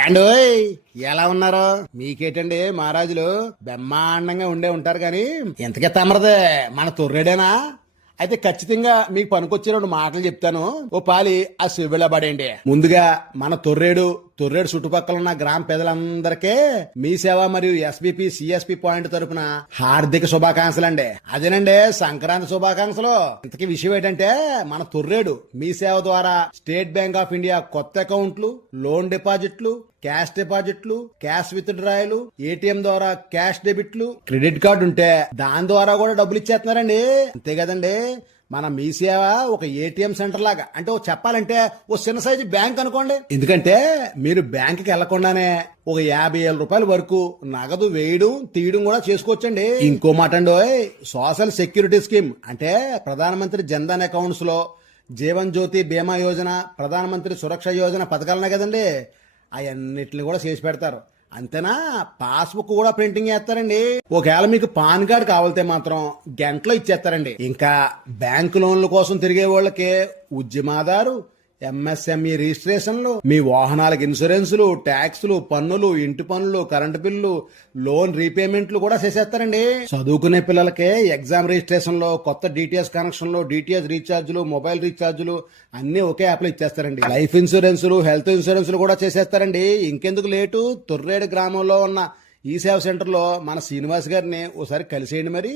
ఏండోయ్ ఎలా ఉన్నారో మీకేటండి మహారాజులు బ్రహ్మాండంగా ఉండే ఉంటారు కానీ ఎంతకే తమరదే మన తొర్రేడేనా అయితే ఖచ్చితంగా మీకు పనికొచ్చే రెండు మాటలు చెప్తాను ఓ పాలి ఆ శివుల పడేయండి ముందుగా మన తొర్రేడు చుట్టుపక్కల ఉన్న గ్రామ పెద్దలందరికీ మీ సేవ మరియు ఎస్బిపి సిఎస్పి పాయింట్ తరపున హార్దిక శుభాకాంక్షలండి. అదేనండి సంక్రాంతి శుభాకాంక్షలు. ఇంతకీ విషయం ఏంటంటే మన తొర్రేడు మీ సేవ ద్వారా స్టేట్ బ్యాంక్ ఆఫ్ ఇండియా కొత్త అకౌంట్లు, లోన్ డిపాజిట్లు, క్యాష్ డిపాజిట్లు, క్యాష్ విత్ డ్రాయలు, ఏటీఎం ద్వారా క్యాష్ డెబిట్లు, క్రెడిట్ కార్డు ఉంటే దాని ద్వారా కూడా డబ్బులు ఇచ్చేస్తున్నారండి. అంతే కదండి, మన మీ సేవ ఒక ఏటీఎం సెంటర్ లాగా. అంటే చెప్పాలంటే ఓ చిన్న సైజు బ్యాంక్ అనుకోండి. ఎందుకంటే మీరు బ్యాంకుకి వెళ్లకుండానే ఒక 50,000 రూపాయల వరకు నగదు వేయడం తీయడం కూడా చేసుకోవచ్చండి. ఇంకో మాట అండి, సోషల్ సెక్యూరిటీ స్కీమ్ అంటే ప్రధానమంత్రి జన్ధన్ అకౌంట్స్ లో జీవన్ జ్యోతి బీమా యోజన, ప్రధానమంత్రి సురక్ష యోజన పథకాలున్నాయి కదండి, అవన్నిటిని కూడా చేసి పెడతారు. అంతేనా, పాస్బుక్ కూడా ప్రింటింగ్ చేస్తారండి. ఒకవేళ మీకు పాన్ కార్డ్ కావాలితే మాత్రం గంటలో ఇచ్చేస్తారండి. ఇంకా బ్యాంకు లోన్ల కోసం తిరిగే వాళ్ళకి ఉద్యమాదారు, ఎంఎస్ఎంఈ రిజిస్ట్రేషన్లు, మీ వాహనాలకు ఇన్సూరెన్సులు, ట్యాక్సులు, పన్నులు, ఇంటి పన్నులు, కరెంటు బిల్లు, లోన్ రీపేమెంట్లు కూడా చేసేస్తారండి. చదువుకునే పిల్లలకి ఎగ్జామ్ రిజిస్ట్రేషన్ లో, కొత్త డిటిఎస్ కనెక్షన్ లో, డిటిఎస్ రీఛార్జులు, మొబైల్ రీఛార్జులు అన్ని ఒకే యాప్ లో ఇచ్చేస్తారండి. లైఫ్ ఇన్సూరెన్సులు, హెల్త్ ఇన్సూరెన్సులు కూడా చేసేస్తారండి. ఇంకెందుకు లేటు, తొర్రేడు గ్రామంలో ఉన్న ఈ సేవ సెంటర్ లో మన శ్రీనివాస్ గారిని ఓసారి కలిసేయండి మరి.